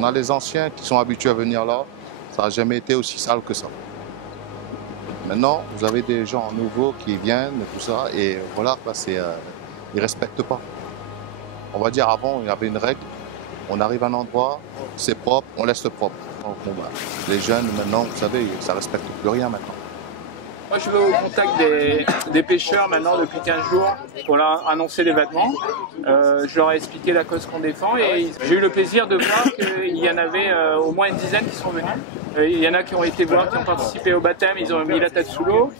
On a les anciens qui sont habitués à venir là. Ça n'a jamais été aussi sale que ça. Maintenant, vous avez des gens nouveaux qui viennent, tout ça, et voilà, ils ne respectent pas. On va dire, avant, il y avait une règle. On arrive à un endroit, c'est propre, on laisse le propre. Donc, bon, les jeunes, maintenant, vous savez, ça ne respecte plus rien maintenant. Moi, je vais au contact des pêcheurs maintenant depuis 15 jours pour leur annoncer les vêtements. Je leur ai expliqué la cause qu'on défend et j'ai eu le plaisir de voir qu'il y en avait au moins une dizaine qui sont venus. Il y en a qui ont été voir, qui ont participé au baptême, ils ont mis la tête sous l'eau.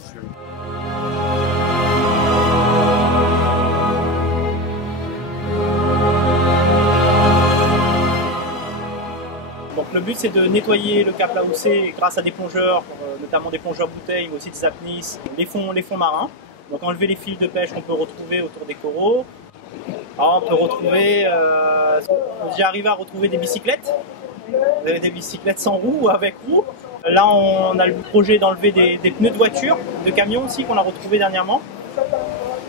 Donc le but c'est de nettoyer le Cap Laoussé grâce à des plongeurs, notamment des plongeurs bouteilles, mais aussi des apnis, les fonds marins. Donc enlever les fils de pêche qu'on peut retrouver autour des coraux. Alors, on peut retrouver, j'ai arrivé à retrouver des bicyclettes. Vous avez des bicyclettes sans roues ou avec roues. Là on a le projet d'enlever des pneus de voiture, de camions aussi qu'on a retrouvé dernièrement.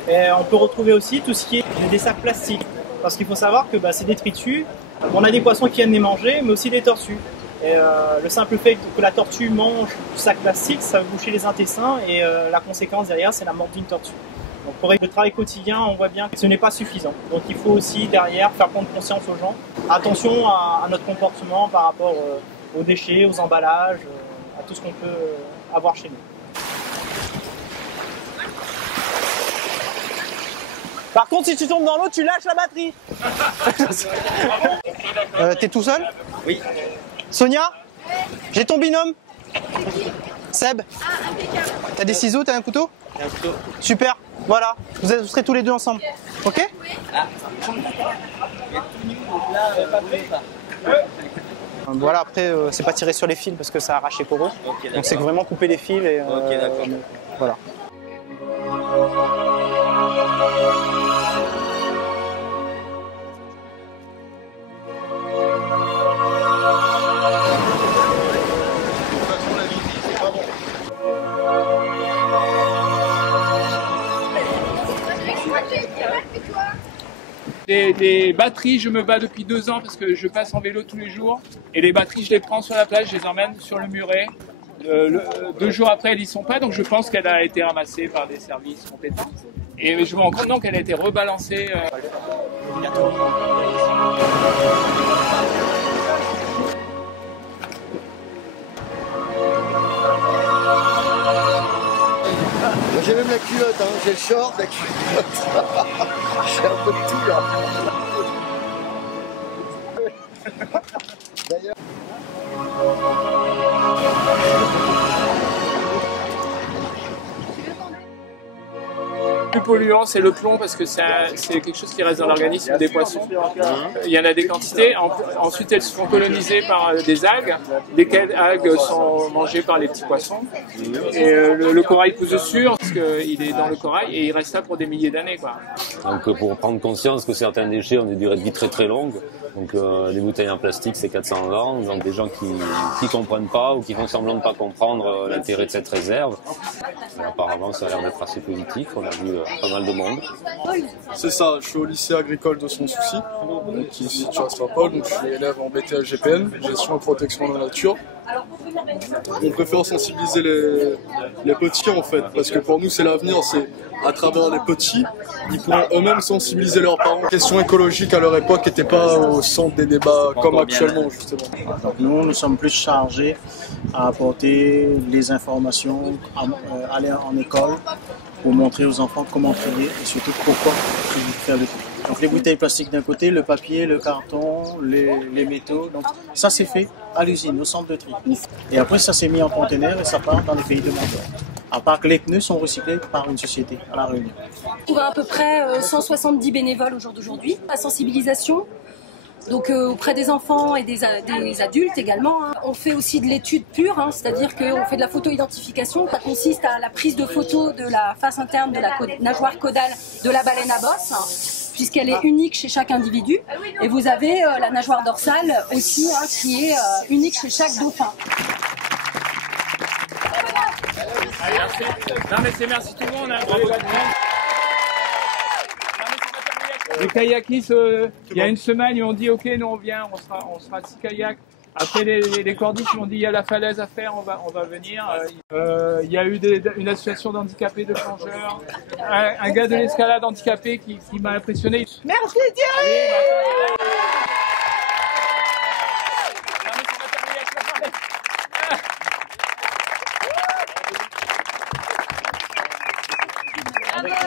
Et on peut retrouver aussi tout ce qui est des sacs plastiques. Parce qu'il faut savoir que c'est détritus. On a des poissons qui viennent les manger, mais aussi des tortues. Et le simple fait que la tortue mange du sac plastique, ça va boucher les intestins et la conséquence derrière, c'est la mort d'une tortue. Donc pour le travail quotidien, on voit bien que ce n'est pas suffisant. Donc il faut aussi derrière faire prendre conscience aux gens. Attention à notre comportement par rapport aux déchets, aux emballages, à tout ce qu'on peut avoir chez nous. Par contre, si tu tombes dans l'eau, tu lâches la batterie. T'es tout seul? Oui. Sonia? J'ai ton binôme. Seb? T'as des ciseaux, t'as un couteau? Un couteau. Super, voilà. Vous serez tous les deux ensemble. Ok? Voilà, après, c'est pas tirer sur les fils parce que ça arrache les coraux. Okay, donc c'est vraiment couper les fils et voilà. Des batteries, je me bats depuis 2 ans parce que je passe en vélo tous les jours. Et les batteries, je les prends sur la plage, je les emmène sur le muret. 2 jours après, elles n'y sont pas, donc je pense qu'elle a été ramassée par des services compétents. Et je me rends compte donc qu'elle a été rebalancée. J'ai même la culotte, hein. J'ai le short, la culotte. J'ai un peu de tout là. D'ailleurs. Le plus polluant, c'est le plomb parce que c'est quelque chose qui reste dans l'organisme des poissons. Il y en a des quantités. Ensuite, elles se font coloniser par des algues, lesquelles algues sont mangées par les petits poissons. Et le corail pousse dessus parce qu'il est dans le corail et il reste là pour des milliers d'années. Donc pour prendre conscience que certains déchets ont des durées de vie très très longues, donc les bouteilles en plastique c'est 400 ans, donc des gens qui comprennent pas ou qui font semblant de pas comprendre l'intérêt de cette réserve. Et apparemment ça a l'air d'être assez positif, on a vu pas mal de monde. C'est ça, je suis au lycée agricole de Sans-Souci, qui se situe à Saint-Paul, donc je suis élève en BTS GPN, gestion et protection de la nature. On préfère sensibiliser les petits en fait, parce que pour nous c'est l'avenir, c'est à travers les petits, ils pourront eux-mêmes sensibiliser leurs parents. La question écologique à leur époque n'était pas au centre des débats comme actuellement justement. Donc nous sommes plus chargés à apporter les informations, aller en école pour montrer aux enfants comment trier et surtout pourquoi faire le tri. Donc les bouteilles plastiques d'un côté, le papier, le carton, les métaux, donc ça c'est fait à l'usine, au centre de tri. Et après ça s'est mis en conteneur et ça part dans les pays demandeurs. À part que les pneus sont recyclés par une société à La Réunion. On a à peu près 170 bénévoles au jour d'aujourd'hui. La sensibilisation, donc auprès des enfants et des adultes également. On fait aussi de l'étude pure, c'est-à-dire qu'on fait de la photo-identification. Ça consiste à la prise de photo de la face interne de la nageoire caudale de la baleine à bosse, puisqu'elle est unique chez chaque individu. Et vous avez la nageoire dorsale aussi, qui est unique chez chaque dauphin. Merci. Non mais c'est merci tout le monde. Bravo. Les kayakistes, il y a une semaine, ils ont dit ok, nous on vient, on sera 6 kayaks. Après les cordistes, ils ont dit il y a la falaise à faire, on va venir. Il y a eu une association d'handicapés, de plongeurs, un gars de l'escalade handicapé qui m'a impressionné. Merci Thierry.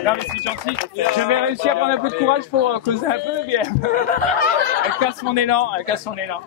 Non mais c'est gentil. Je vais réussir à prendre un peu de courage pour causer un peu, mais elle casse mon élan, elle casse mon élan.